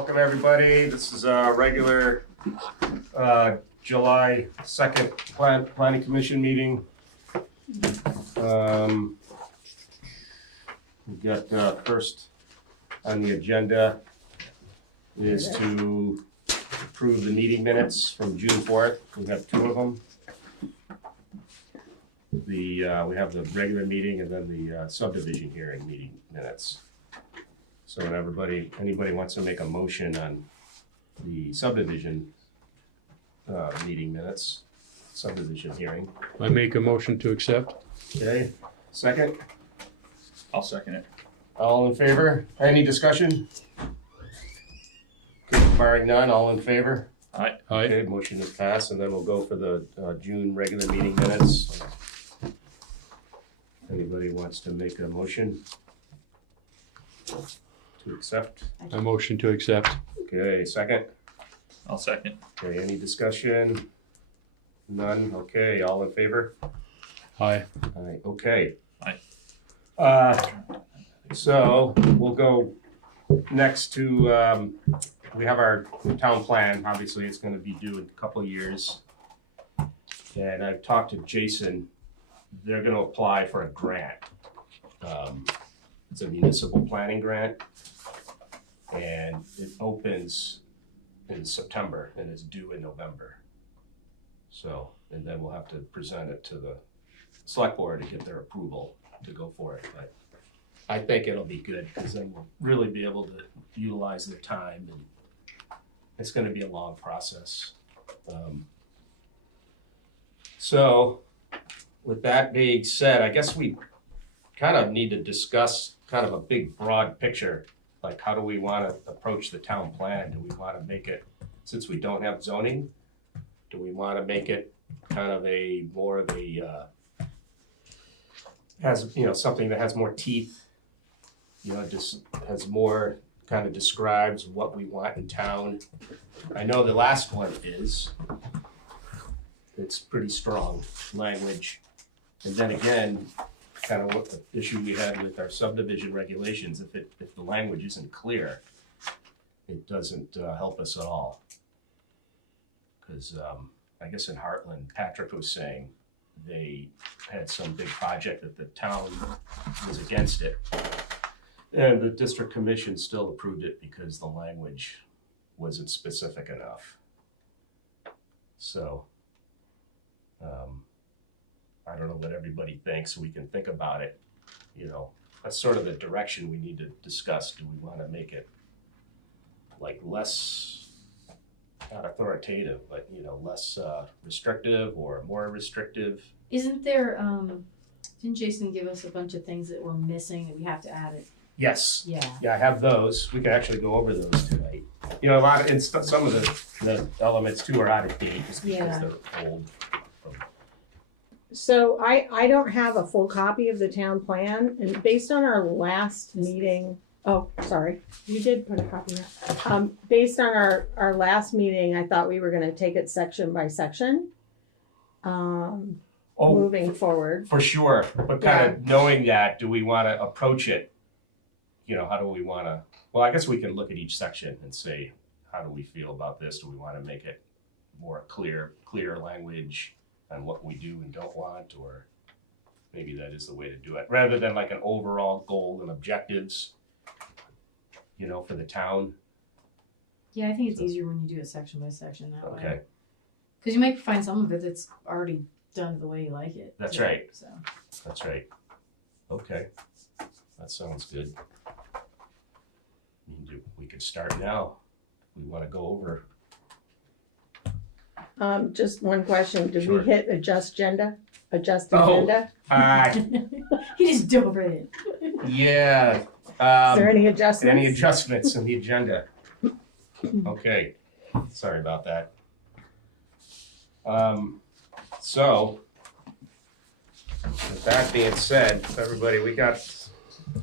welcome everybody. This is a regular July 2nd Planning Commission meeting. We got first on the agenda is to approve the meeting minutes from June 4th. We have two of them. We have the regular meeting and then the subdivision hearing meeting minutes. So when anybody wants to make a motion on the subdivision meeting minutes, subdivision hearing. I make a motion to accept. Okay, second? I'll second it. All in favor? Any discussion? Okay, barring none, all in favor? Aye. Aye. Okay, motion is passed, and then we'll go for the June regular meeting minutes. Anybody wants to make a motion to accept? I motion to accept. Okay, second? I'll second. Okay, any discussion? None? Okay, all in favor? Aye. Aye, okay. Aye. So we'll go next to, we have our town plan. Obviously, it's gonna be due in a couple of years. And I've talked to Jason. They're gonna apply for a grant. It's a municipal planning grant. And it opens in September and is due in November. So, and then we'll have to present it to the select board to get their approval to go for it. But I think it'll be good because then we'll really be able to utilize their time, and it's gonna be a long process. So with that being said, I guess we kind of need to discuss kind of a big broad picture. Like, how do we want to approach the town plan? Do we want to make it, since we don't have zoning, do we want to make it kind of a more of a has, you know, something that has more teeth, you know, just has more, kind of describes what we want in town? I know the last one it's pretty strong language. And then again, kind of what the issue we had with our subdivision regulations, if the language isn't clear, it doesn't help us at all. Because I guess in Heartland, Patrick was saying they had some big project that the town was against it. And the district commission still approved it because the language wasn't specific enough. So, I don't know what everybody thinks. We can think about it. You know, that's sort of the direction we need to discuss. Do we want to make it like less, not authoritative, but, you know, less restrictive or more restrictive? Isn't there, didn't Jason give us a bunch of things that were missing that we have to add it? Yes. Yeah. Yeah, I have those. We can actually go over those tonight. You know, a lot of, and some of the elements too are out of date just because they're old. So I don't have a full copy of the town plan, and based on our last meeting, oh, sorry, you did put a copy in. Based on our last meeting, I thought we were gonna take it section by section. Moving forward. For sure, but kind of knowing that, do we want to approach it? You know, how do we want to, well, I guess we can look at each section and say, how do we feel about this? Do we want to make it more clear language on what we do and don't want, or maybe that is the way to do it, rather than like an overall goal and objectives, you know, for the town. Yeah, I think it's easier when you do it section by section that way. Okay, Because you might find some of it that's already done the way you like it. That's too, right. So. that's right. Okay, that sounds good. We could start now. We want to go over. Just one question, did Sure. we hit adjust agenda? Oh. He just dove right in. Yeah. Is there any adjustments? Any adjustments in the agenda? Okay, sorry about that. So, with that being said, everybody, we got,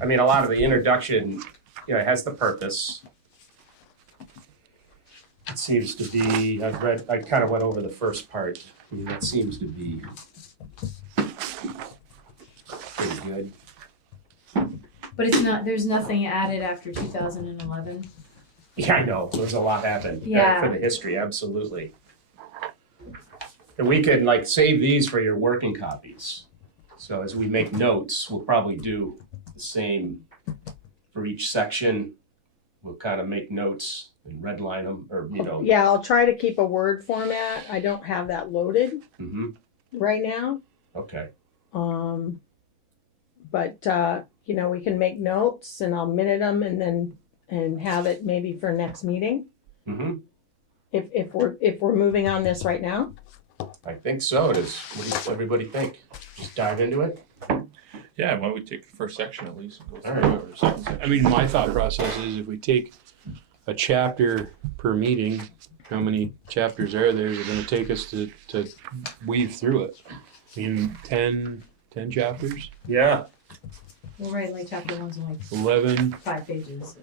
I mean, a lot of the introduction, you know, it has the purpose. It seems to be, I kind of went over the first part. I mean, that seems to be pretty good. But it's not, there's nothing added after 2011. Yeah, I know, there's a lot happened. Yeah. For the history, absolutely. And we could like save these for your working copies. So as we make notes, we'll probably do the same for each section. We'll kind of make notes and redline them, or, you know. Yeah, I'll try to keep a Word format. I don't have that loaded Mm-hmm, right now. okay, But you know, we can make notes and I'll minute them and have it maybe for next meeting. mm-hmm, If we're moving on this right now. I think so. It is. What does everybody think? Just dive into it? Yeah, why don't we take the first section at least? And go All through right. it, or the second section? I mean, my thought process is if we take a chapter per meeting, how many chapters are there? Is it gonna take us to weave through it? I mean, 10 chapters, Yeah. We'll write like chapter one's only 11. 5 pages.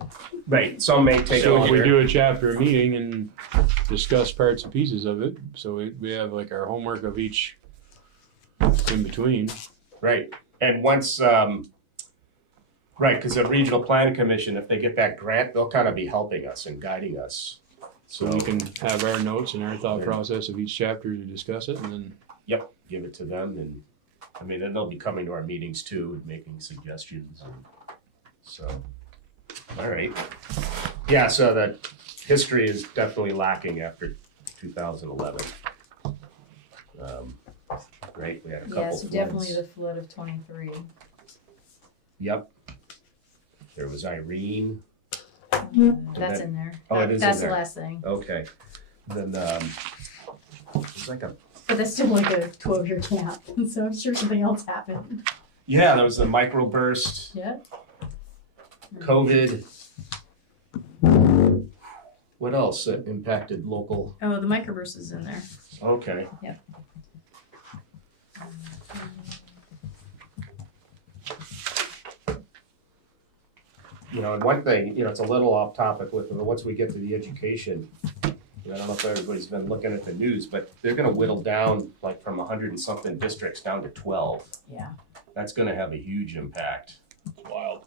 Right, some may take So if we longer. do a chapter a meeting and discuss parts and pieces of it, so we have like our homework of each in between. Right, and once, right, because the Regional Planning Commission, if they get that grant, they'll kind of be helping us and guiding us. So we can have our notes and our thought process of each chapter to discuss it, and then Yep, give it to them, and, I mean, then they'll be coming to our meetings too and making suggestions, and so, all right. Yeah, so the history is definitely lacking after 2011. Right, we had a couple Yeah, so definitely floods. the flood of 23. Yep. There was Irene, That's in there. Oh, it is in That's there. the last thing. okay, then, it's like a, But that's still like a 12-year gap. So I'm sure something else happened. yeah, there was the microburst, Yeah. COVID. What else that impacted local? Oh, the microburst is in there. Okay. Yep. You know, and one thing, you know, it's a little off topic with, once we get to the education, you know, I don't know if everybody's been looking at the news, but they're gonna whittle down like from 100 and something districts down to 12. Yeah. That's gonna have a huge impact. It's wild.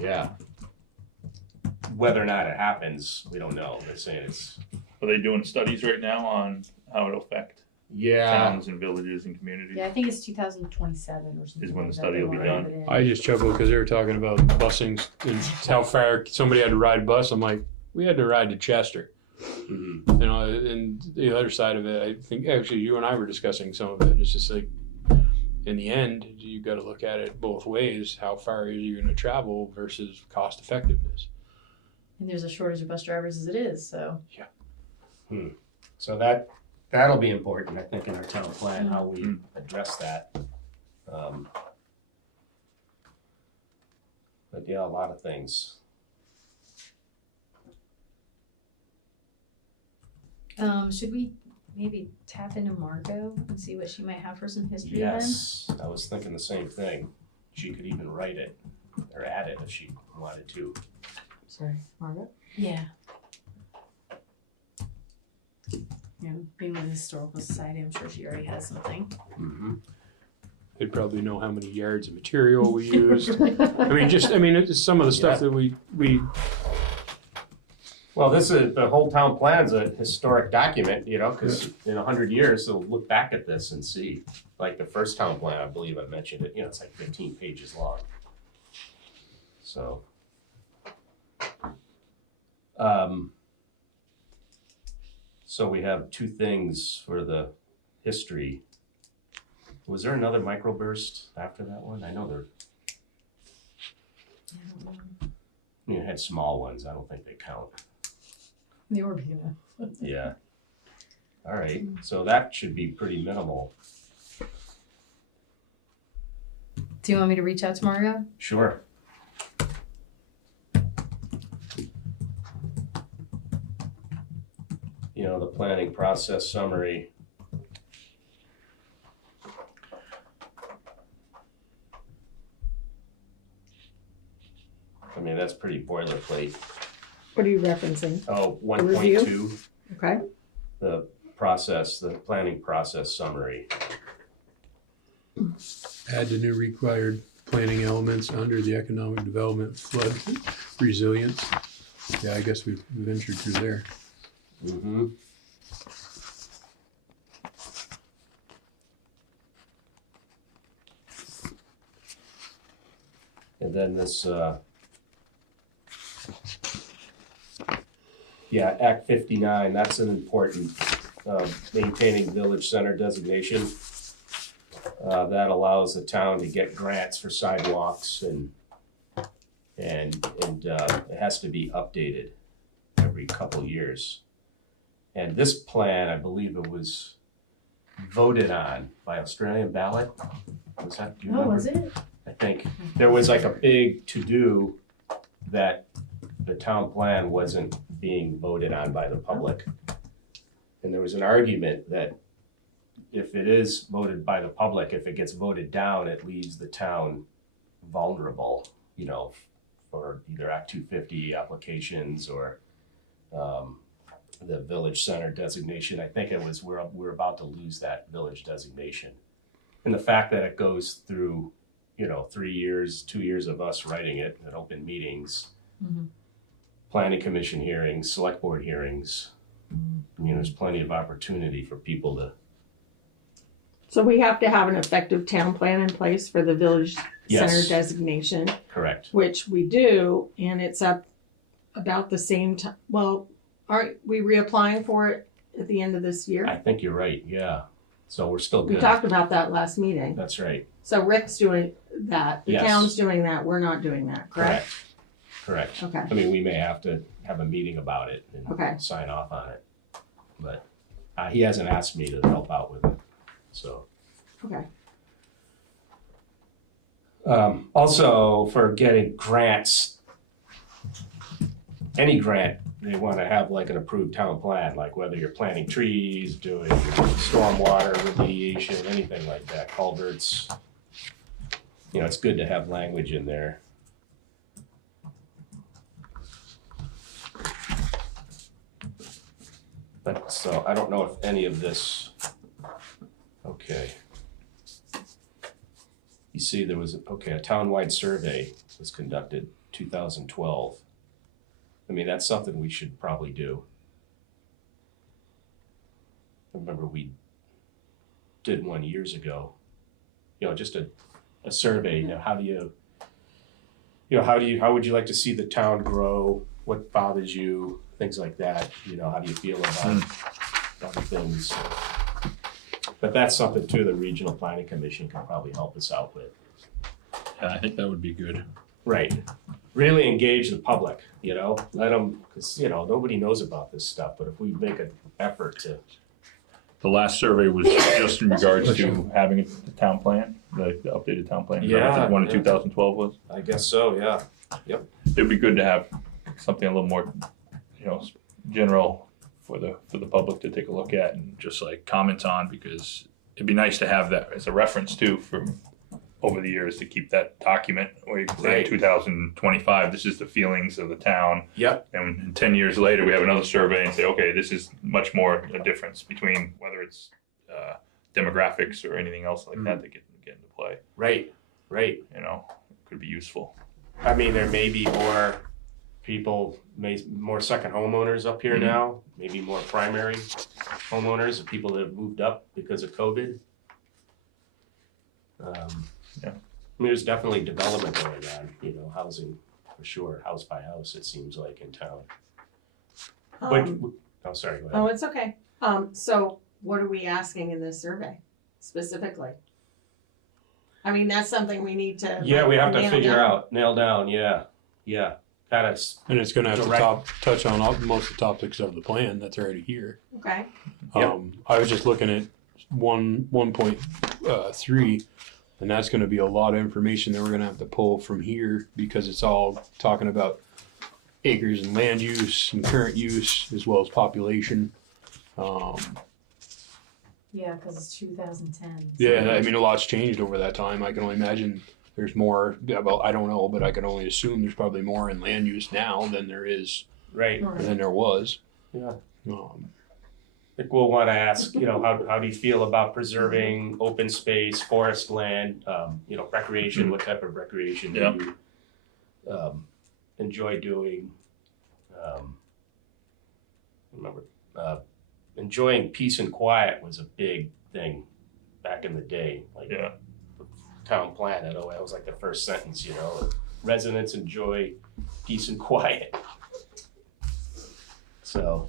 Yeah. Whether or not it happens, we don't know. They're saying it's, Are they doing studies right now on how it'll affect yeah, towns and villages and communities? Yeah, I think it's 2027 or something. Is when the like that study they will be wanna done. have it in. I just chuckled because they were talking about busing and how far somebody had to ride bus. I'm like, we had to ride to Chester. mhm, You know, and the other side of it, I think actually you and I were discussing some of it. It's just like, in the end, you got to look at it both ways. How far are you going to travel versus cost effectiveness? And there's a shortage of bus drivers as it is, so. so that'll be important, I think, in our town plan, how we address that. But yeah, a lot of things. Should we maybe tap into Margot and see what she might have for some history Yes, I was thinking the same thing. She could even write it or add it if she wanted to. Sorry, Margaret. then? Yeah. Yeah, being with the Historical Society, I'm sure she already has something. Mm-hmm. They'd probably know how many yards of material we used. It's some of the stuff that we Well, this is, the whole town plan's a historic document, you know, because in 100 years, they'll look back at this and see. Like the first town plan, I believe I mentioned it, you know, it's like 15 pages long. So. So we have two things for the history. Was there another microburst after that one? I know there, I don't know. you know, had small ones. I don't think they count. They were big enough. Yeah. All right, so that should be pretty minimal. Do you want me to reach out to Margot? Sure. You know, the planning process summary. I mean, that's pretty boilerplate. What are you referencing? Oh, review? 1.2, Okay. the process, the planning process summary. add the new required planning elements under the economic development flood resilience. Yeah, I guess we've ventured through there. Mm-hmm. And then this, yeah, Act 59, that's an important, maintaining village center designation. That allows the town to get grants for sidewalks and it has to be updated every couple years. And this plan, I believe it was voted on by Australian ballot. Was that, do you Oh, remember? was it? I think there was like a big to-do that the town plan wasn't being voted on by the public. And there was an argument that if it is voted by the public, if it gets voted down, it leaves the town vulnerable, you know, for either Act 250 applications or the village center designation. I think it was, we're about to lose that village designation. And the fact that it goes through, you know, 3 years, 2 years of us writing it at open meetings, planning commission hearings, select board hearings, you know, there's plenty of opportunity for people to. So we have to have an effective town plan in place for the village center Yes. designation, Correct. which we do, and it's up about the same time. Well, aren't we reapplying for it at the end of this year? I think you're right, yeah. So we're still We good. talked about that last meeting. That's right. So Rick's doing that. The Yes. town's doing that. We're not doing that, correct? Correct. Okay. I mean, we may have to have a meeting about it and Okay. sign off on it. But he hasn't asked me to help out with it, so. Okay. Also, for getting grants, any grant, they want to have like an approved town plan, like whether you're planting trees, doing stormwater remediation, anything like that, culverts. You know, it's good to have language in there. But so I don't know if any of this, okay. You see, there was, okay, a townwide survey was conducted 2012. I mean, that's something we should probably do. I remember we did one years ago. You know, just a survey, you know, how would you like to see the town grow? What bothers you? Things like that, you know, how do you feel about other things? But that's something too the Regional Planning Commission can probably help us out with. Yeah, I think that would be good. Right. Really engage the public, you know, let them, because, you know, nobody knows about this stuff, but if we make an effort to. The last survey was just in regards to having the town plan, the updated town plan. Is that what Yeah, the one in yeah. 2012 was. I guess so, yeah. It'd be good to have something a little more, you know, general for the public to take a look at and just like comment on, because it'd be nice to have that as a reference too from over the years to keep that document where you can say Right. 2025, this is the feelings of the town. Yep. And 10 years later, we have another survey and say, okay, this is much more a difference between whether it's demographics or anything else like that get into play. Right, right. You know, it could be useful. I mean, there may be more people, more second homeowners up here now, maybe more primary homeowners, people that have moved up because of COVID. Yeah. I mean, there's definitely development going on, you know, housing for sure, house by house, it seems like in town. But, oh, sorry, go ahead. Oh, it's okay. So what are we asking in this survey specifically? I mean, that's something we need to. Yeah, we have to nail figure down. out, nail down, yeah, kind of, And it's gonna have Direct. to touch on most of the topics of the plan that's already here. Okay. Yep. I was just looking at 1.3, and that's gonna be a lot of information that we're gonna have to pull from here because it's all talking about acres and land use and current use as well as population. Yeah, because it's 2010. Yeah, I mean, a lot's changed over that time. I can only imagine there's more. Yeah, well, I don't know, but I can only assume there's probably more in land use now than there is right. than there was. Yeah. Um, I think we'll want to ask, you know, how do you feel about preserving open space, forest land, you know, recreation, what type of recreation do you enjoy doing? Remember, enjoying peace and quiet was a big thing back in the day. Like Yeah. town plan, that was like the first sentence, residents enjoy peace and quiet. So.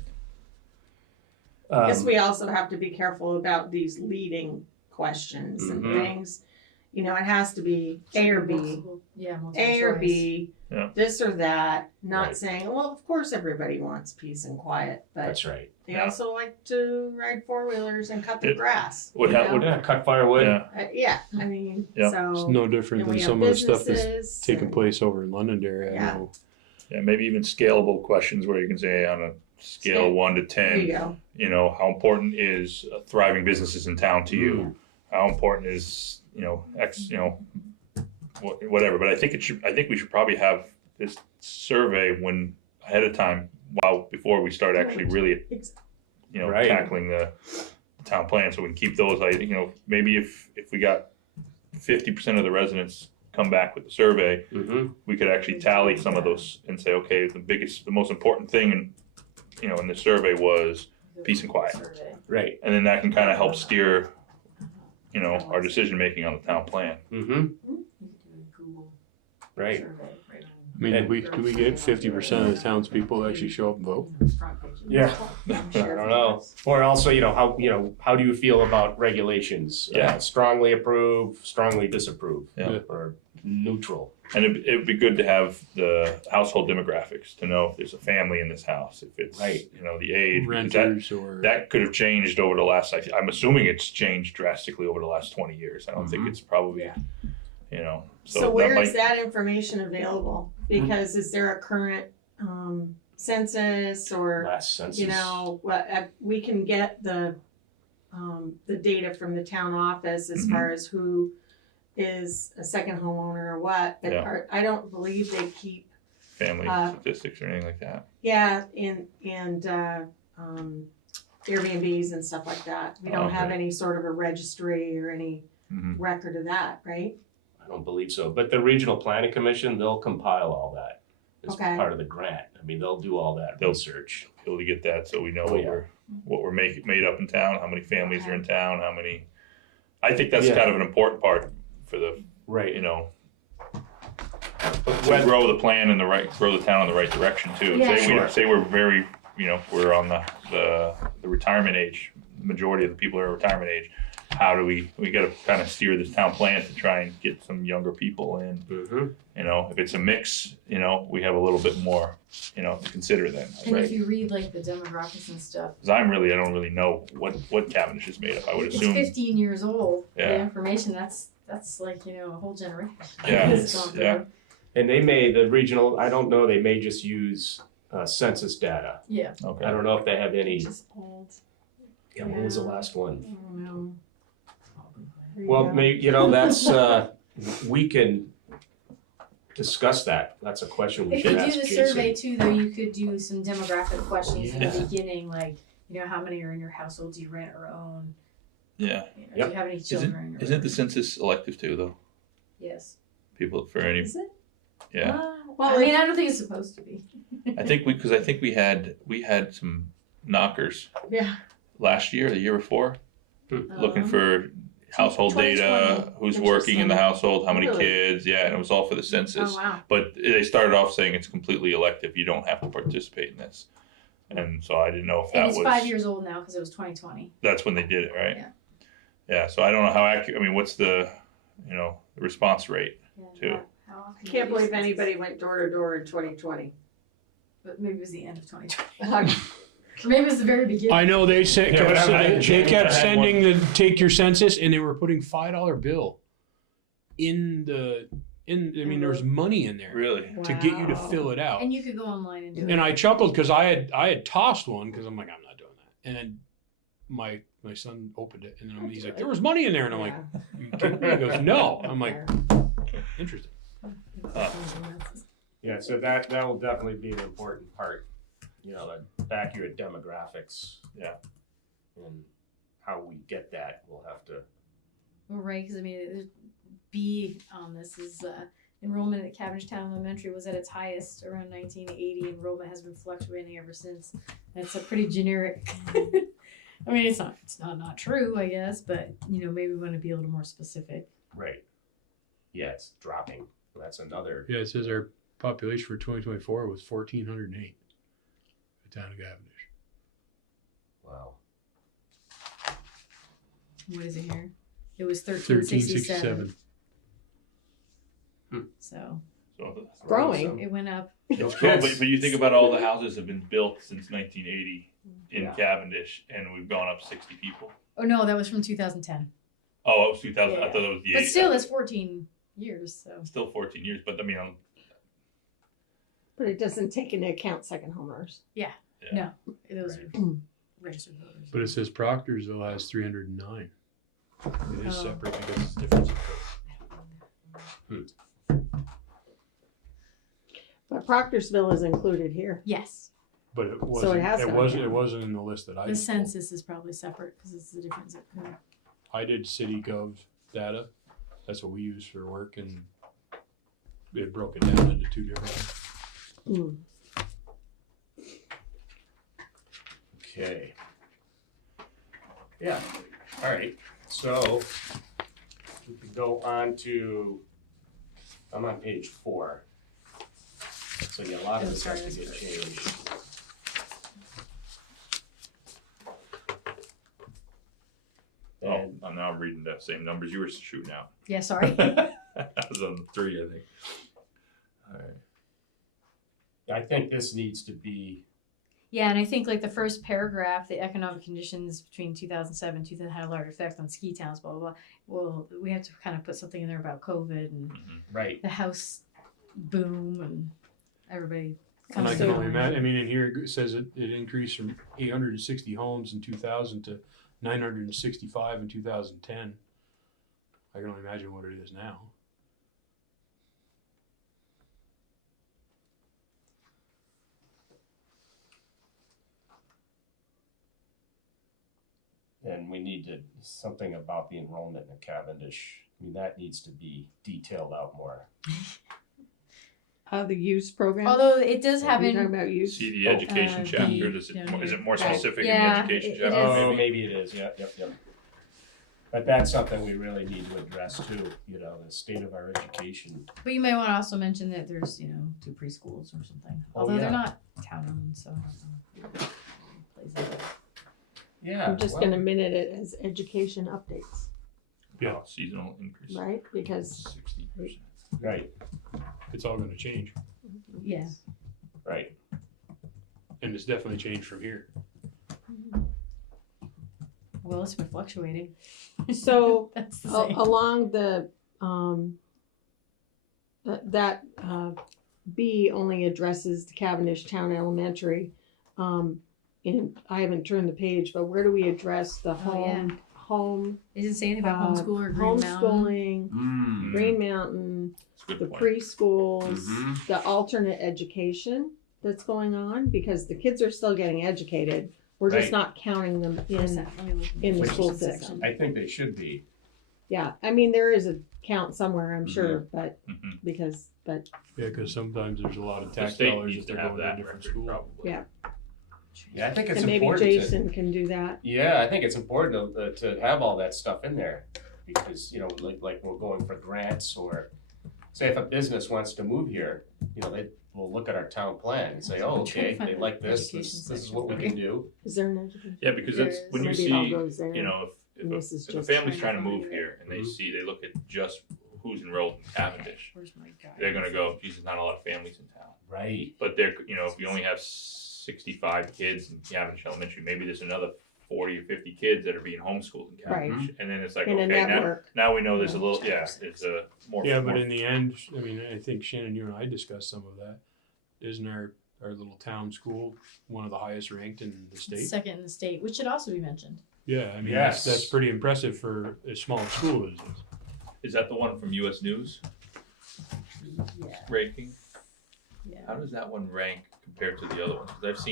I guess we also have to be careful about these leading questions and Mhm. things. It has to be A or B. Multiple- Yeah, multiple A or choice. B, Yeah. this or that, not Right. saying, well, of course everybody wants peace and quiet, but That's right. they Yeah. also like to ride four-wheelers and cut the It- grass. What you know? happened? Yeah, cut firewood. Yeah. Yeah, I mean, Yeah. so. It's no different and than we have some of the stuff that's businesses taking and- place over in Londonderry. Yeah. I know. Yeah, maybe even scalable questions where you can say on a scale of 1 to There you 10, go. how important is thriving businesses in town to you? Mm. How important is, X, whatever. But I think we should probably have this survey ahead of time, before we start actually really, Right. tackling the town plan, so we can keep those. Maybe if we got 50% of the residents come back with the survey, Mm-hmm. we could actually tally some of those and say, okay, the most important thing in the survey was peace and quiet. Survey. Right. And then that can kind of help steer, our decision making on the town plan. Mm-hmm. You could do a Google Right. survey right on. I mean, do we get 50% of the townspeople to actually show up and vote? Front page. Yeah. I'm I sure don't know. Or also, how do you feel about regulations? Yeah. Strongly approve, strongly disapprove, Yeah. or neutral. And it'd be good to have the household demographics to know if there's a family in this house, if it's, Right. the age. because Renters or that could have changed over the last, I'm assuming it's changed drastically over the last 20 years. I don't think Mhm. it's probably, Yeah. So where that is that information available? Because is there a current census or, Last census. we can get the data from the town office as Mhm. far as who is a second homeowner or what, but Yeah. I don't believe they keep, family Uh, statistics or anything like that. and Airbnbs and stuff like that. We don't have Okay. any sort of a registry or any Mhm. record of that, right? I don't believe so. But the Regional Planning Commission, they'll compile all that as Okay. part of the grant. I mean, they'll do all that They'll- research. Be able to get that so we know Oh, yeah. what we're made up in town, how many families are in town, how many. I think that's Yeah. kind of an important part for the, Right. to grow the plan and grow the town in the right direction too. Yeah, sure. Say we're very, we're on the retirement age. The majority of the people are retirement age. How do we got to kind of steer this town plan to try and get some younger people in. Mm-hmm. If it's a mix, we have a little bit more, to consider then. And Right? if you read like the demographics and stuff, Because I don't really know what Cavendish is made of. I would it's assume. 15 years old. Yeah. The information that's like a whole generation. Yeah, has gone through. yeah. And the regional, I don't know, they may just use census data. Yeah. Okay. I don't know if they have any. Just old. Yeah, when was the last one? I don't know. There you Well, go. maybe, that's, we can discuss that. That's a question we If should you ask do the Jason. survey too, though, you could do some demographic questions in Yeah. the beginning, like, how many are in your household? Do you rent or own? Yeah. Do you have any children? or Isn't the census elective too, though? Yes. People for any. Is it? Yeah. Well, I mean, I don't think it's supposed to be. I think we had some knockers yeah. last year, the year before, looking for household 2020. data, who's working in the Interesting. household, how many Really? kids, yeah, and it was all for the census. Oh, wow. But they started off saying it's completely elective. You don't have to participate in this. And so I didn't know if that And it's was 5 years old now because it was 2020. that's when they did it, right? Yeah. Yeah. So I don't know how accurate. I mean, what's the the response rate? Yeah, Too. how often I do can't you use believe census? anybody went door to door in 2020. But maybe it was the end of 2020. Or maybe it was the very beginning. I know they said Yeah, but I had they kept one. sending the take your census, and they were putting $5 bill in. I mean, there was money in there Really? to get you to Wow. fill it out. And you could go online and do it. And I chuckled because I had tossed one because I'm like, I'm not doing that. And then my son opened it, and then he's like, there was money in there, and I'm like, you kidding me? He goes, no. I'm like, interesting. Yeah, so that will definitely be an important part, the accurate demographics. Yeah. And how we get that, we'll have to. Well, right, because I mean, B on this is enrollment at Cavendish Town Elementary was at its highest around 1980. Enrollment has been fluctuating ever since. That's a pretty generic. I mean, it's not true, I guess, but maybe we want to be a little more specific. Right. Yeah, it's dropping. That's another. Yeah, it says our population for 2024 was 1,408. The town of Cavendish. Wow. What is it here? It was 1367. 1367. So So Growing. it went up. No it's cool, kids. but you think about all the houses have been built since 1980 in Yeah. Cavendish, and we've gone up 60 people. Oh no, that was from 2010. Oh, it was 2000. I Yeah. thought it was the But 80s. still, that's 14 years. So Still 14 years, but I mean, But it doesn't take into account second homers. yeah. no, those are registered voters. But it says Proctorsville has 309. It is Oh. separate because it's different. But Proctorsville is included here. Yes, But it So wasn't. it has gone wasn't. down. It wasn't in the list that I. the pulled. census is probably separate because it's a different zip code. I did city gov data. That's what we use for work, and it broke it down into two different. Mm. Okay. Yeah. All right. So we can go on to. I'm on page 4. So yeah, a lot of Oh, this has sorry, to get that's changed. And I'm now reading the same numbers you were shooting out. Yeah, sorry. I was on 3, I think. All right. I think this needs to be. Yeah, and I think like the first paragraph, the economic conditions between 2007 and 2000 had a large effect on ski towns, blah, blah, blah. Well, we have to kind of put something in there about COVID and Right. the house boom and everybody And coming I can So- only imagine. I mean, in here it says it increased from 860 homes in 2000 to 965 in 2010. I can only imagine what it is now. And we need to, something about the enrollment in Cavendish. I mean, that needs to be detailed out more. The use program. Although it does have Are you talking in, about use? See the education the- chapter. Is down it here. more Right. specific Yeah, in the education it chapter? is. Oh, maybe it is. Yep. But that's something we really need to address too. The state of our education. but you may want to also mention that there's, 2 preschools or something. Oh, Although yeah. they're not town owned, so I don't know. Plays out. Yeah. I'm just well, gonna minute it as education updates, Yeah. Oh, seasonal increase. right? Because 60%. Right. It's all going to change, Yeah. Right. and it's definitely changed from here. Well, it's been fluctuating. So That's the same. along the that B only addresses the Cavendish Town Elementary. And I haven't turned the page, but where do we address the Oh, yeah. home It doesn't say anything about homeschool or Green Mountain. homeschooling, Mm. Green Mountain, That's a good the point. preschools, Mhm. the alternate education that's going on, because the kids are still getting educated. We're just Right. not counting them Where's in. that? Let me look in the the school section. system. I think they should be. Yeah, I mean, there is a count somewhere, I'm sure, but Mhm. but Yeah, because sometimes there's a lot of The tax state dollars needs if to they're have going to a that different record, school. probably. Yeah. Yeah, I think it's and maybe important. Jason can do that. Yeah, I think it's important to have all that stuff in there because like we're going for grants or say if a business wants to move here, they will look at our town plan and say, oh, okay, they like this. This is what we can do. Is there an education? Yeah, because that's There's- when you Maybe it all see, goes there. And this is if a just family's trying trying to to move find it. here and they Mhm. they look at just who's enrolled in Cavendish, Where's my guy? they're gonna go, geez, there's not a lot of families in town. Right. But if we only have 65 kids in Cavendish Elementary, maybe there's another 40 or 50 kids that are being homeschooled in Cavendish, and then it's like, In a okay, network. now we know there's a little, it's a more. Yeah, but more- in the end, I mean, I think Shannon, you and I discussed some of that. Isn't our little town school one of the highest ranked in the state? Second in the state, which should also be mentioned. Yeah, I mean, Yes. that's pretty impressive for as small a school as this. Is that the one from US News Yeah. ranking? Yeah. How does that one rank compared to the other ones? Because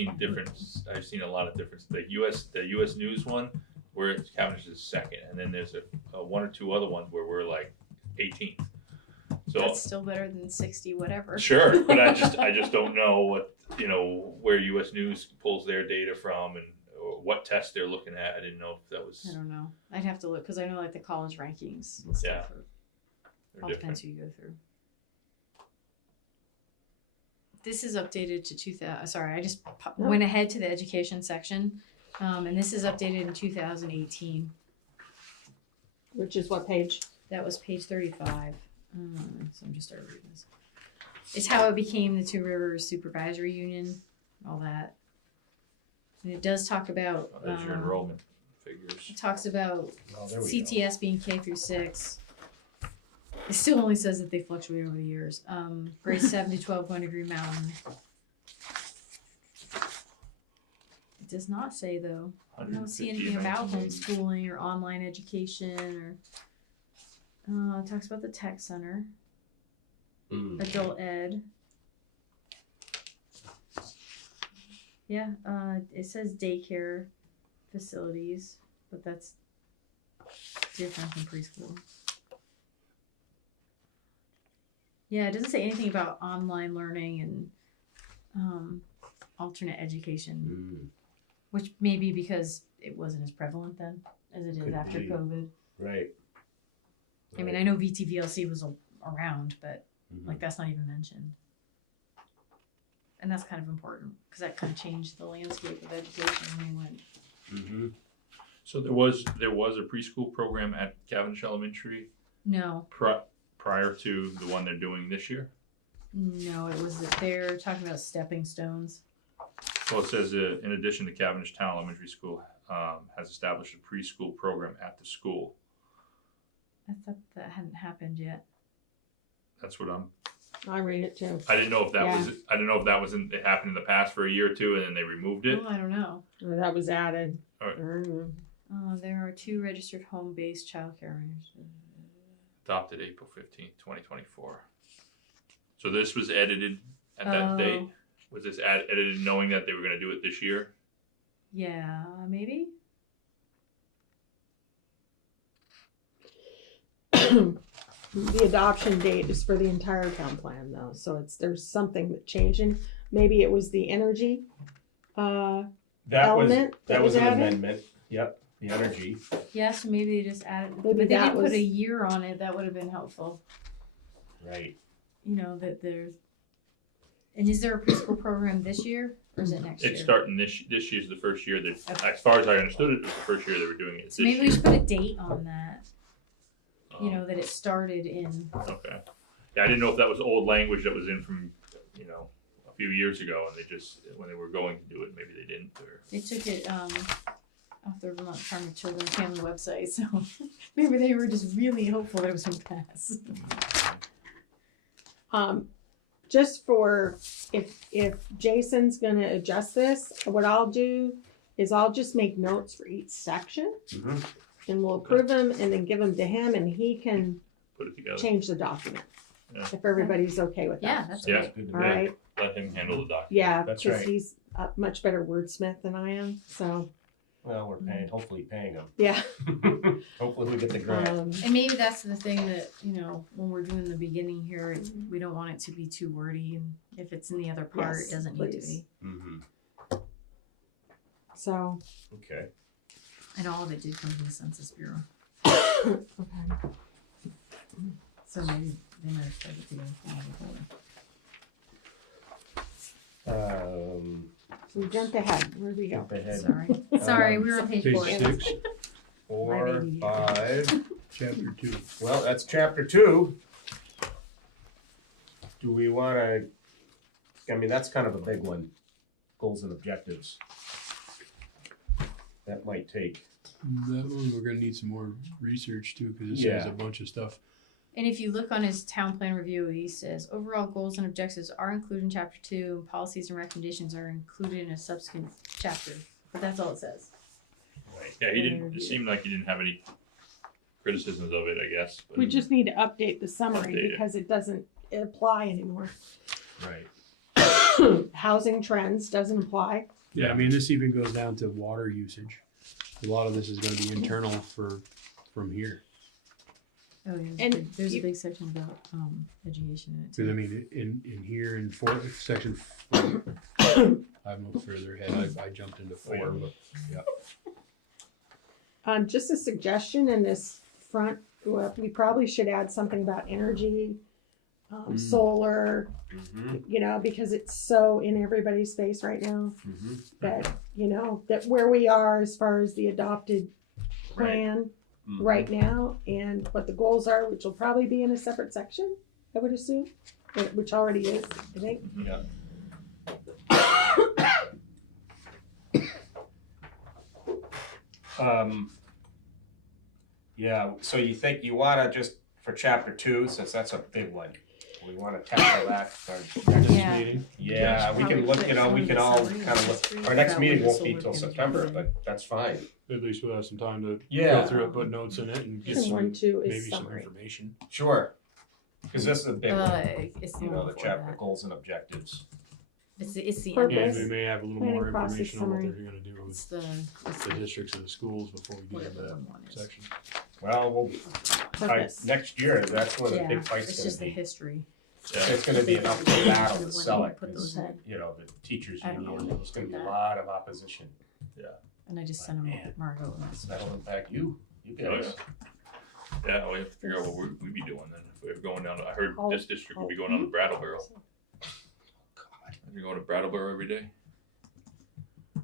I've seen a lot of difference. The US News one, where Cavendish is second, and then there's a one or two other ones where we're like 18th. So That's still better than 60 whatever. sure, but I just don't know what, where U.S. News pulls their data from and or what test they're looking at. I didn't know if that I was don't know. I'd have to look because I know like the college rankings and stuff. Yeah. All different. depends who you go through. This is updated to 2000. Sorry, I just went ahead to the education section, and this is updated in 2018. Which is what page? That was page 35. So I'm just started reading this. It's how it became the Two Rivers Supervisory Union, all that. And it does talk about. That's your enrollment figures. It talks about Oh, there we go. CTS being K through 6. It still only says that they fluctuate over the years. Grades 7 to 12 going to Green Mountain. It does not say though. I don't see anything about homeschooling or online education or. It talks about the tech center, adult ed. Yeah, it says daycare facilities, but that's different from preschool. Yeah, it doesn't say anything about online learning and alternate education, which may be because it wasn't as prevalent then as it is Could after be. COVID. Right. I mean, I know VTVLC was around, but like that's not even mentioned. And that's kind of important because that kind of changed the landscape of education when we went. Mm-hmm. So there was a preschool program at Cavendish Elementary No, prior to the one they're doing this year. no, it was that they're talking about stepping stones. Well, it says in addition to Cavendish Town Elementary School has established a preschool program at the school. I thought that hadn't happened yet. That's what I read it too. I didn't know if that Yeah. was. I don't know if that was. It happened in the past for a year or two, and then they removed it. Oh, I don't know. Or that was added. Alright. Mm. There are 2 registered home-based childcare. Adopted April 15th, 2024. So this was edited at that date. Was this edited knowing that they were going to do it this year? Yeah, maybe. The adoption date is for the entire town plan though, so there's something that changing. Maybe it was the energy That element that was an added. amendment. Yep. The energy. Yes, maybe they just added. Maybe but they that didn't was- put a year on it. That would have been helpful. Right. You know that there's. And is there a preschool program this year or is it next year? It's starting this year's the first year that, as far as I understood it, was the first year they were doing it. So This maybe we year. should put a date on that. You Um, know that it started in. Okay. Yeah, I didn't know if that was old language that was in from a few years ago, and they just when they were going to do it, maybe they didn't. Or They took it off the Vermont Department of Children and Family website, so maybe they were just really hopeful that it was going to pass. Just for if Jason's gonna adjust this, what I'll do is I'll just make notes for each section Mm-hmm. and we'll approve them and then give them to him and he can put it together. change the document. Yeah. If everybody's okay with Yeah, that. that's Yeah. great. Good to All me. right. Let him handle the document. Yeah, That's because right. he's a much better wordsmith than I am. So Well, we're hopefully paying them. yeah. Hopefully we get the grant. And maybe that's the thing that, when we're doing the beginning here, we don't want it to be too wordy. And if it's in the other part, Yes, it doesn't need to please. be. Mm-hmm. So Okay. And all of it did come from the Census Bureau. okay. So maybe they might have started to go from So we jumped ahead. Where'd we go? Jump ahead. Sorry. Sorry, we were on page Page 4. 6, 4, ADD. 5. chapter 2. Well, that's chapter 2. Do we want to? I mean, that's kind of a big one. Goals and objectives. That might take. That one we're gonna need some more research too, because it says Yeah. a bunch of stuff. And if you look on his town plan review, he says overall goals and objectives are included in chapter 2, and policies and recommendations are included in a subsequent chapter. But that's all it says. Right. Yeah, he didn't. It seemed like he didn't have any criticisms of it. I guess. But We just need to update the summary Update it. because it doesn't apply anymore. Right. Housing trends doesn't apply. Yeah, I mean, this even goes down to water usage. A lot of this is gonna be internal from here. Oh, yeah, And there's you- a big section about education in it Because I too. mean, in here in section 4, I'm a little further ahead. I jumped into 4, but Just a suggestion in this front, well, we probably should add something about energy, solar, you know, because it's so in everybody's face right now that, you know, that where we are as far as the adopted plan right now and what the goals are, which will probably be in a separate section, I would assume, which already is, I think. Yeah. Yeah, so you think you wanna just, for chapter 2, since that's a big one, we wanna tackle that for our next Yeah. meeting. Yeah, we can look, you know, we can all kind of look, our next meeting won't be till September, but that's fine. At least we'll have some time to Yeah. go through it, put notes in it, and get And some, 1-2 is maybe some summary. information. Sure, because this is a big one, It's the you know, one the before chapter that. goals and objectives. It's the end. Purpose. And we may have a little Planning more process information on what summary. they're going to do It's with the the districts and the schools before we get whatever into the that one is. section. Well, we'll, Purpose. next year, that's where the Yeah, big fight's it's gonna just the be. history. It's gonna be an uphill battle to sell it, Put 'cause, those in. you know, the teachers I don't know union, when there's gonna be a that. lot of opposition. And I just sent them Man. Margot. and that's- That'll impact you Oh, guys. Yeah, we have to figure out what we'd be doing then. If we were going down, I heard Oh, this district would be going down to Brattleboro. You're going to Brattleboro every day?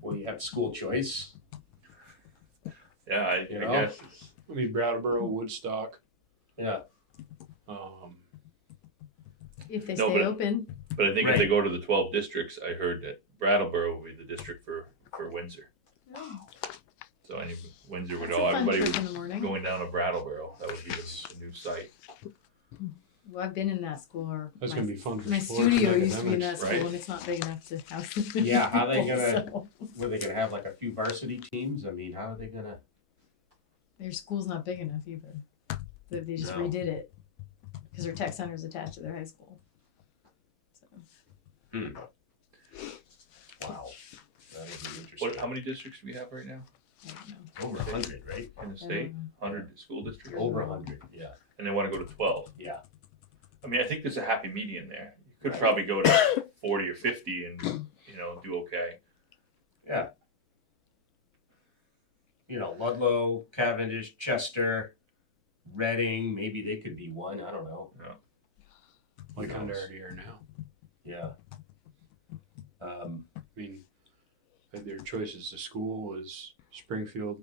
Well, you have school choice. Yeah, I You know? guess. I mean, Brattleboro, Woodstock. Yeah. If they No, stay but- open, But I think if Right. they go to the 12 districts, I heard that Brattleboro would be the district for Windsor. So any Windsor would it's a all, fun everybody trip in would the morning. going down to Brattleboro. That would be the new site. Well, I've been in that school. Or That's my, going to be fun for my sports and studio used to be in academics. that right? school, and it's not big enough to house them. Yeah, how they people, gonna- so Were they gonna have like a few varsity teams? I mean, how are they gonna? their school's not big enough either. They just No. redid it because their tech center is attached to their high school. So Wow. That'll be interesting. How many districts do we have right now I don't know. Over 100, right? in the state? Um, 100 school districts? Over 100, yeah. And they want to go to 12. Yeah. I mean, I think there's a happy median there. You could probably go to 40 or 50 and, do okay. Yeah. You know, Ludlow, Cavendish, Chester, Reading, maybe they could be one, I don't know. Like Who kind of knows? already are now. Yeah. I mean, their choices to school is Springfield,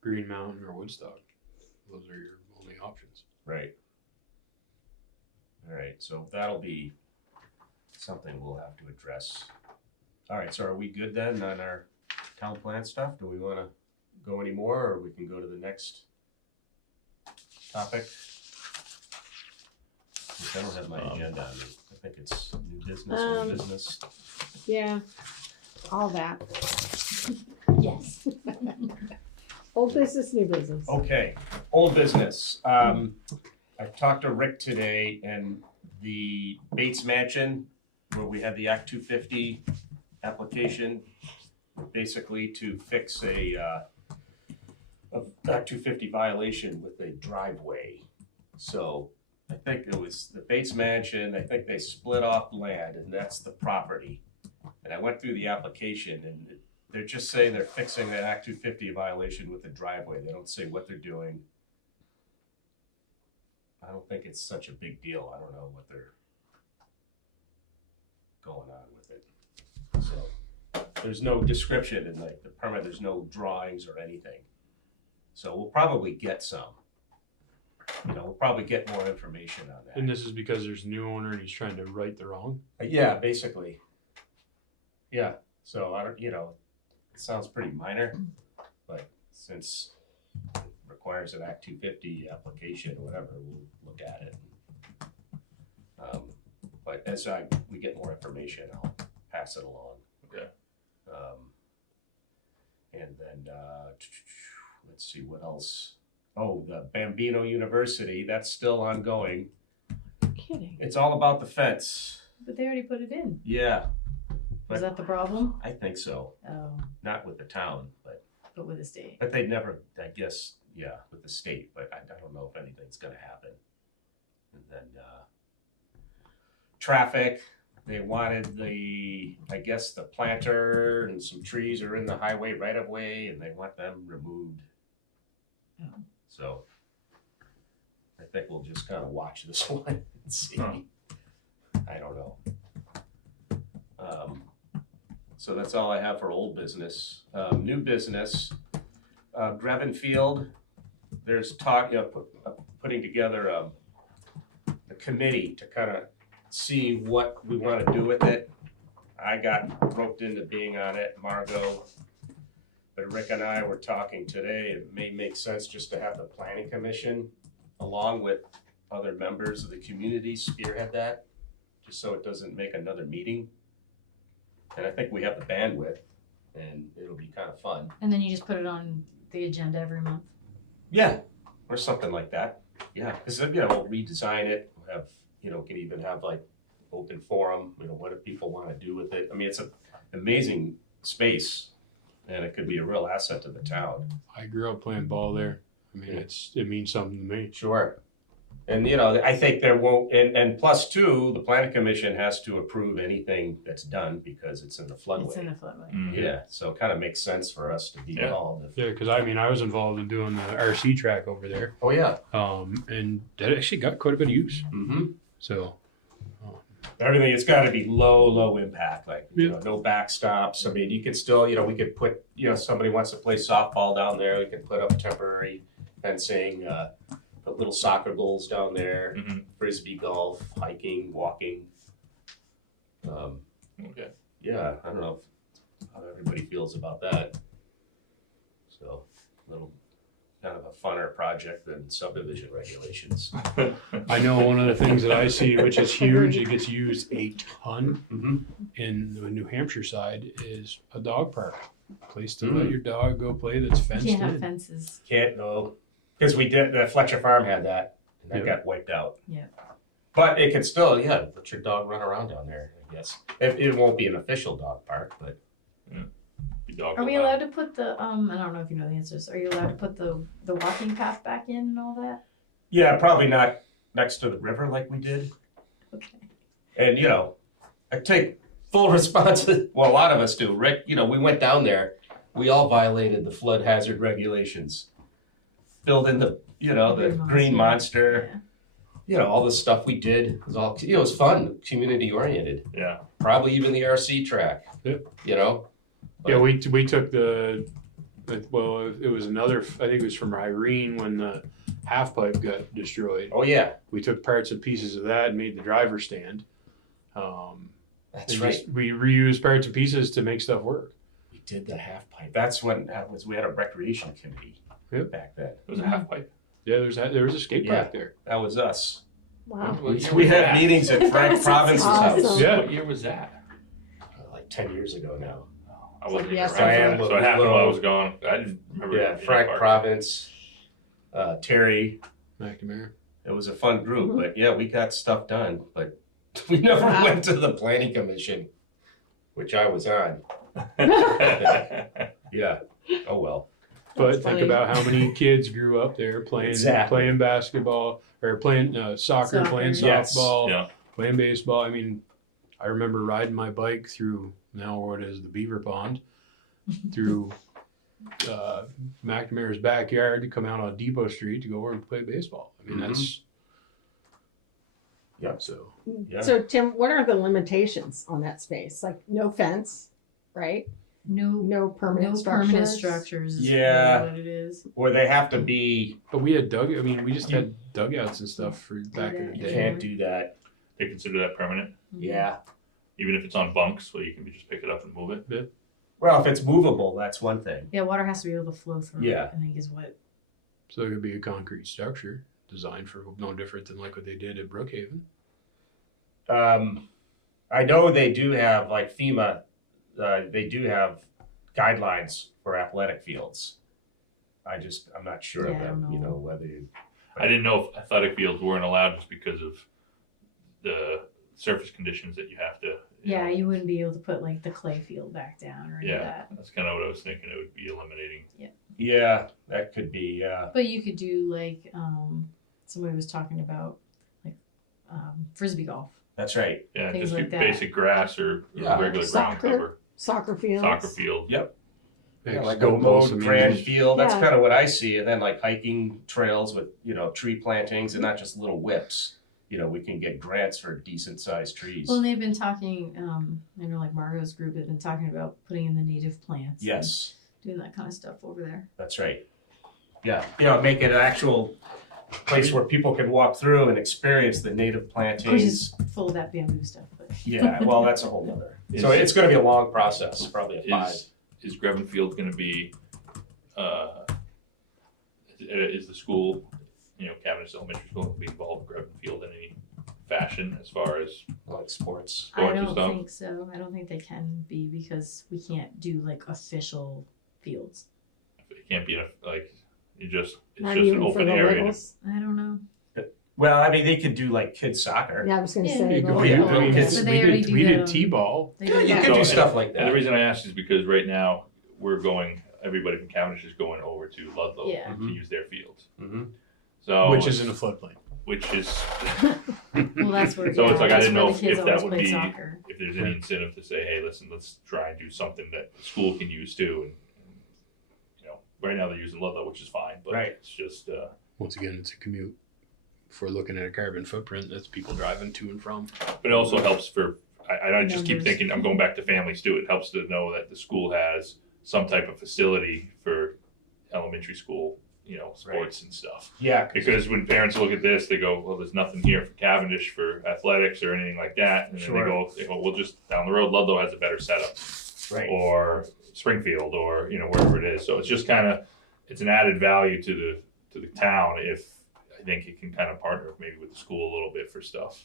Green Mountain, or Woodstock. Those are your only options. Right. All right, so that'll be something we'll have to address. All right, so are we good then on our town plan stuff? Do we want to go any more, or we can go to the next topic? 'Cause I don't have my agenda on me. I think it's new business, old business. Yeah, all that. Yes. Old business, new business. Okay, old business. I talked to Rick today, and the Bates Mansion, where we had the Act 250 application, basically to fix a Act 250 violation with a driveway. So I think it was the Bates Mansion, I think they split off land, and that's the property. And I went through the application, and they're just saying they're fixing the Act 250 violation with the driveway. They don't say what they're doing. I don't think it's such a big deal. I don't know what they're going on with it. So there's no description in like the permit. There's no drawings or anything. So we'll probably get some. We'll probably get more information on that. And this is because there's a new owner and he's trying to right the wrong. Yeah, basically. Yeah. So I don't. It sounds pretty minor, but since it requires an Act 250 application or whatever, we'll look at it. But as we get more information, I'll pass it along. Okay. And then let's see what else. Oh, the Bambino University, that's still ongoing. Kidding. It's all about the fence. But they already put it in. Yeah, Was that the problem? I think so. Oh, Not with the town, but but with the state. they never, I guess, with the state, but I don't know if anything's gonna happen. And then, traffic, they wanted I guess the planter and some trees are in the highway right of way and they want them removed. Oh. So I think we'll just kind of watch this one and see. Huh. I don't know. So that's all I have for old business. New business, Greven Field, there's talk, putting together a committee to kind of see what we want to do with it. I got roped into being on it, Margot. But Rick and I were talking today, it may make sense just to have the planning commission along with other members of the community spearhead that, just so it doesn't make another meeting. And I think we have the bandwidth and it'll be kind of fun. And then you just put it on the agenda every month. Yeah, or something like that. Yeah, because we'll redesign it. We'll have, can even have like open forum. What do people want to do with it? I mean, it's an amazing space, and it could be a real asset to the town. I grew up playing ball there. I mean, it means something to me. Sure. And I think there won't. And plus two, the planning commission has to approve anything that's done because it's in the floodway. It's in the floodway. Mhm. Yeah, so it kind of makes sense for us to be Yeah. involved. Yeah, because I was involved in doing the RC track over there, Oh yeah. and that actually got quite a bit of use. Mm-hmm. So Everything, it's got to be low impact, like Yeah. no backstops. I mean, you could still, we could put, somebody wants to play softball down there, we can put up temporary fencing, put little soccer goals down there, Mhm. frisbee golf, hiking, walking. Okay. Yeah, I don't know how everybody feels about that. So, little kind of a funner project than subdivision regulations. I know one of the things that I see, which is huge, it gets used a ton Mm-hmm. in the New Hampshire side, is a dog park. Place to let your dog go play that's fenced You can't have in. fences. Can't, no, because the Fletcher Farm had that, and that Yeah. got wiped out. Yeah. But it could still, let your dog run around down there, I guess. It won't be an official dog park, but Are we allowed to put the I don't know if you know the answers. Are you allowed to put the walking path back in and all that? yeah, probably not next to the river like we did. Okay. And, I take full responsibility. Well, a lot of us do. Rick, we went down there. We all violated the flood hazard regulations. Filled in the green monster. Yeah. All the stuff we did. It was all, it was fun, community oriented. Yeah. Probably even the RC track. Yep. But- Yeah, we took it was another, I think it was from Irene when the half pipe got destroyed. Oh, yeah. We took parts and pieces of that and made the driver stand. That's and right. we reused parts and pieces to make stuff work. We did the half pipe. That's when we had a recreation committee Yep. back then. It was a half pipe. Yeah, there was a skate park there. That was us. Wow. What year We was had that? meetings at Frank Province's awesome. house. Yeah. What year was that? Like 10 years ago now. I wasn't Yes, even around. I am So it happened while I little- was gone. I didn't remember. Yeah, being Frank a part. Province, Terry. McNamara. It was a fun group, Mhm. but yeah, we got stuff done. But we never Wow. went to the planning commission, which I was on. Yeah. Oh well. But That's think funny. about how many kids grew up there playing Exactly. basketball or playing soccer, playing Yes. softball, Yeah. playing baseball. I remember riding my bike through now what is the Beaver Pond through McNamara's backyard to come out on Depot Street to go over and play baseball. Mhm. That's Yep. so. Yeah. So Tim, what are the limitations on that space? Like no fence, right? No No permanent structures. permanent structures is Yeah. really what it is. Or they have to be. But we had we just had dugouts and stuff for back in the You day. can't do that. They consider that permanent, Yeah. even if it's on bunks, where you can just pick it up and move it. Well, if it's movable, that's one thing. Yeah, water has to be able to flow through. Yeah. I think is what. So it could be a concrete structure designed for no different than like what they did at Brookhaven. I know they do have like FEMA. They do have guidelines for athletic fields. I'm not sure of Yeah, I them. don't You know. know whether. I didn't know if athletic fields weren't allowed just because of the surface conditions that you have to Yeah, you wouldn't be able to put like the clay field back down or any of Yeah, that. that's kind of what I was thinking. It would be eliminating. Yeah, that could be, But you could do like somebody was talking about like frisbee golf. that's right. Yeah, Things just like do that. basic grass or Yeah. regular ground Soccer. cover. Soccer fields. Soccer field. Yep. Yeah, Next, like a goalposts, I mowed mean, grand there's- field, that's Yeah. kind of what I see, and then like hiking trails with, tree plantings and not just little whips. We can get grants for decent sized trees. Well, and they've been talking. I know like Margot's group has been talking about putting in the native plants. and Yes, doing that kind of stuff over there. that's right. Yeah, make it an actual place where people can walk through and experience the native Which plantings. is full of that bamboo stuff. But Yeah, well, that's a whole other. Is- So it's gonna be a long process, probably a 5. Is Grevin Field going to be? Is the school, Cavendish Elementary School, going to be involved in Grevin Field in any fashion as far as Like sports. I sports and don't stuff? think so. I don't think they can be because we can't do like official fields. It can't be it's just Not an even for open the area. littles. I don't know. Well, I mean, they could do like kids soccer. Yeah, I was gonna Yeah. say. You could- well, we- I little mean, kids- But we they already did do we that did on- t-ball. They Yeah, do you that. could do So, stuff like And the that. reason I asked is because right now everybody from Cavendish is going over to Ludlow Yeah. to use their fields. Mm-hmm. So Which is in a floodplain. which is Well, that's where. So it's like, I that's didn't where know the kids if that always would play be- soccer. if there's any incentive to say, hey, listen, let's try and do something that the school can use too. And right now they're using Ludlow, which is fine, but Right. it's just Once again, it's a commute. If we're looking at a carbon footprint, that's people driving to and from. but it also helps for I just keep Numbers. thinking I'm going back to families too. It helps to know that the school has some type of facility for elementary school, sports and stuff. Yeah, Because when parents look at this, they go, well, there's nothing here for Cavendish for athletics or anything like that. And then Sure. they go, we'll just down the road, Ludlow has a better setup. right. Or Springfield or, wherever it is. So it's just it's an added value to the town if I think it can kind of partner maybe with the school a little bit for stuff.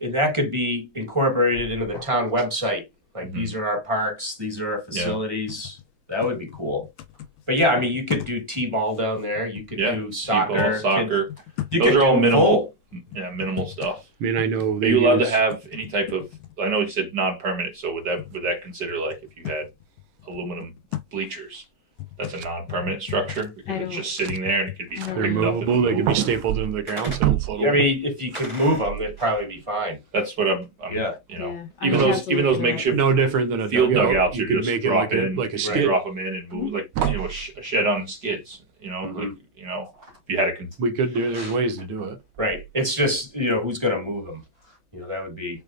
And that could be incorporated into the town website. Like, Mhm. these are our parks, these are our facilities. That would be cool. But yeah, I mean, you could do t-ball down there. You could Yeah, do soccer. T-ball, soccer. You Those could are all do minimal. full. Yeah, minimal stuff. I mean, I know Are they you allowed to use- have any type of? I know you said non-permanent. So would that consider like if you had aluminum bleachers? That's a non-permanent structure because I it's don't- just sitting there and it could be I don't They're rigged up. and movable. They could be moved. stapled into the ground so they don't float I over. mean, if you could move them, they'd probably be fine. That's what I'm Yeah. Yeah, I even would those have to even look those it up. makeshift No different than a field dugout. dugouts, You you could just make it drop like in, a right, skid. drop them in and move like a shed on skids. Mhm. If you had a We could do. There's ways to do it. Right. It's just, who's going to move them? That would be,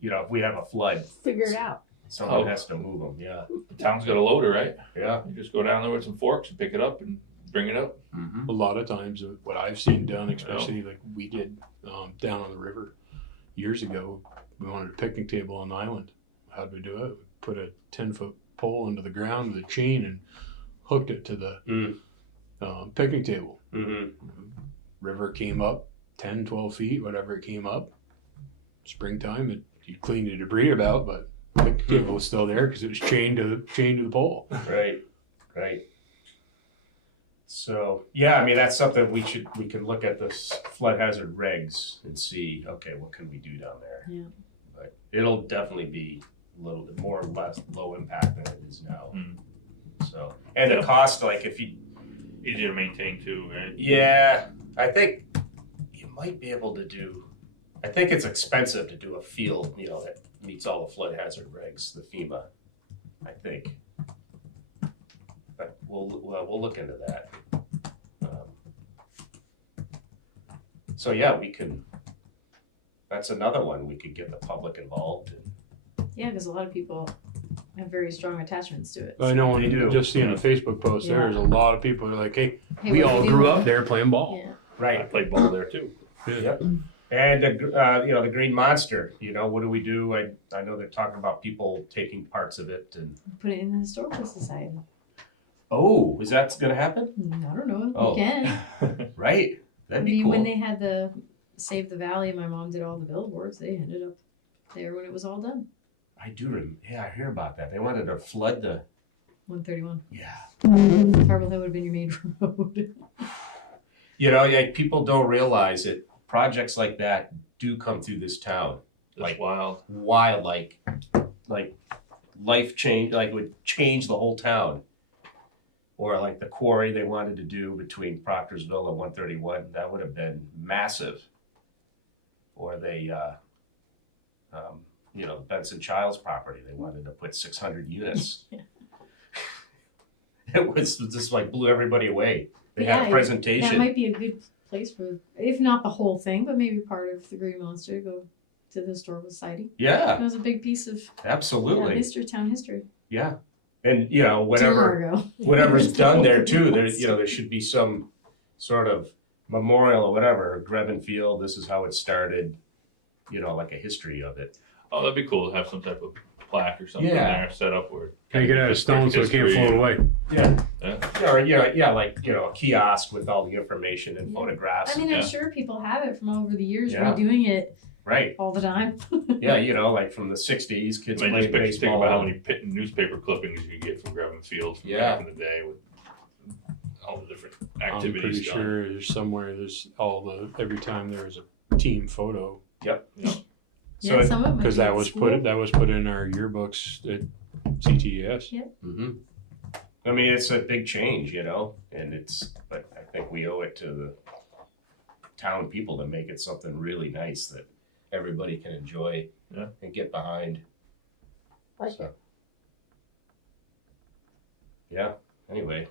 if we have a flood, Figure it out. someone Oh. has to move them. Yeah. the town's got a loader, right? Yeah. You just go down there with some forks and pick it up and bring it up. Mm-hmm. A lot of times, what I've seen done, especially like we did down on the river years ago, we wanted a picnic table on the island. How'd we do it? We put a 10-foot pole into the ground with a chain and hooked it to the picnic table. Mm-hmm. River came up 10, 12 feet, whatever it came up. Springtime, you cleaned the debris about, but the picnic table was still there because it was chained to the pole. Right. Right. So, yeah, I mean, that's something we can look at this flood hazard regs and see, okay, what can we do down there? Yeah. But it'll definitely be a little bit more or less low impact than it is now. Mm. So, and the Yeah. cost, like if you, Easier to maintain too, right? yeah, I think you might be able to do, I think it's expensive to do a field, that meets all the flood hazard regs, the FEMA, I think. But we'll look into that. So yeah, that's another one, we could get the public involved in. Yeah, because a lot of people have very strong attachments to it. I know, They do. when just seeing a Facebook post, Yeah. there's a lot of people who are like, hey, Hey, we what all do grew you up want? there playing ball. Yeah. I Right. played ball there too. Yep. And the Green Monster, what do we do? I know they're talking about people taking parts of it and. Put it in the historical society. Oh, is that going to happen? I don't know. Oh. You can. Right. I That'd be mean, cool. when they had the Save the Valley, my mom did all the billboards. They ended up there when it was all done. I do remember. Yeah, I hear about that. They wanted to flood the. 131. Yeah. Carbon Hill would have been your main road. Like people don't realize it. Projects like that do come through this town. Like wild. wild, like life change, like would change the whole town. Or like the quarry they wanted to do between Proctorsville and 131, that would have been massive. Or they, Benson Child's property, they wanted to put 600 units. It was just like blew everybody away. They had a That presentation. might be a good place for, if not the whole thing, but maybe part of the Green Monster to go to the historical society. Yeah, That was a big piece of absolutely. town history. Yeah, and Too long ago. whatever's done there too, there should be some sort of memorial or whatever. Greven Field, this is how it started. Like a history of it. Oh, that'd be cool to have some type of plaque or something Yeah. there set up where. Make it out of stone so it can't float away. Yeah. Yeah. Or like a kiosk with all the information and Yeah. photographs. I mean, Yeah. I'm sure people have it from over the years, Yeah. redoing it Right. all the time. Yeah, like from the 60s, kids I mean, played just think baseball. about how many newspaper clippings you could get from Greven Field from Yeah. back in the day with all the different I'm activities pretty done. sure there's somewhere every time there was a team photo So Yeah, some of them. because that was put in our yearbooks at CTES. I mean, it's a big change, but I think we owe it to the town people to make it something really nice that everybody can enjoy and get behind. So, yeah, anyway,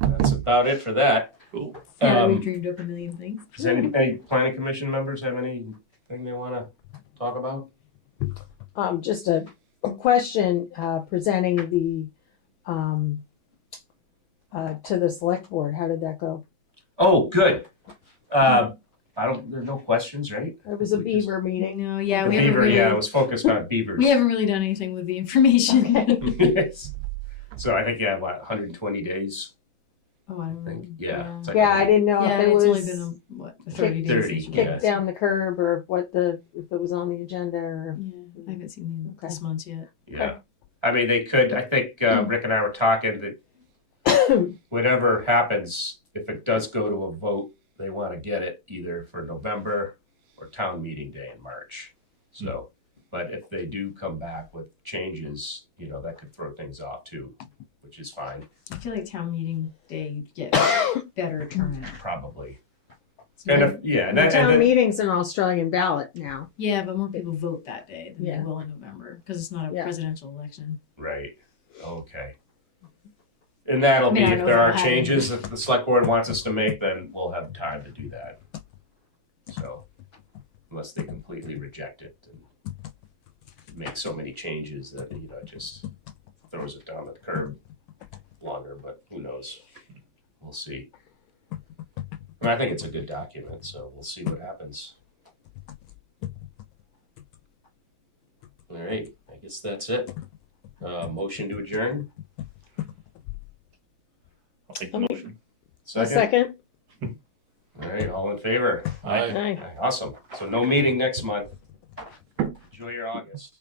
that's about it for that. Cool. Yeah, we dreamed up a million things. Does any planning commission members have anything they want to talk about? Just a question, presenting the, to the select board. How did that go? Oh, good. There's no questions, right? It was a We just- beaver meeting. No, yeah, The we haven't beaver, really. yeah, it was focused on beavers. We haven't really done anything with the information. Yes. So I think you have 120 days. Oh, I don't know. think, yeah. It's like Yeah, I didn't know Yeah, if it it's only was been 30 days. 30, since we- yeah. kicked down the curb or if it was on the agenda or. Yeah, I haven't seen the Okay. response yet. Yeah. I mean, they could, I think Rick and I were talking that whatever happens, if it does go to a vote, they want to get it either for November or town meeting day in March. So, but if they do come back with changes, that could throw things off too, which is fine, I feel like town meeting day you'd get better turnout. probably. It's And more- if, yeah, and The that, town and meeting's an Australian ballot now. yeah, but more people vote that day than Yeah. they will in November because it's not a Yeah. presidential election. right, okay. And that'll I mean, be, I if know there are that'll happen. changes that the select board wants us to make, then we'll have time to do that. So, unless they completely reject it and make so many changes that, it just throws it down the curb longer, but who knows? We'll see. I mean, I think it's a good document, so we'll see what happens. All right, I guess that's it. Motion to adjourn? I'll take the motion. A second? All right, all in favor? Aye. Aye. Awesome. So no meeting next month. Enjoy your August.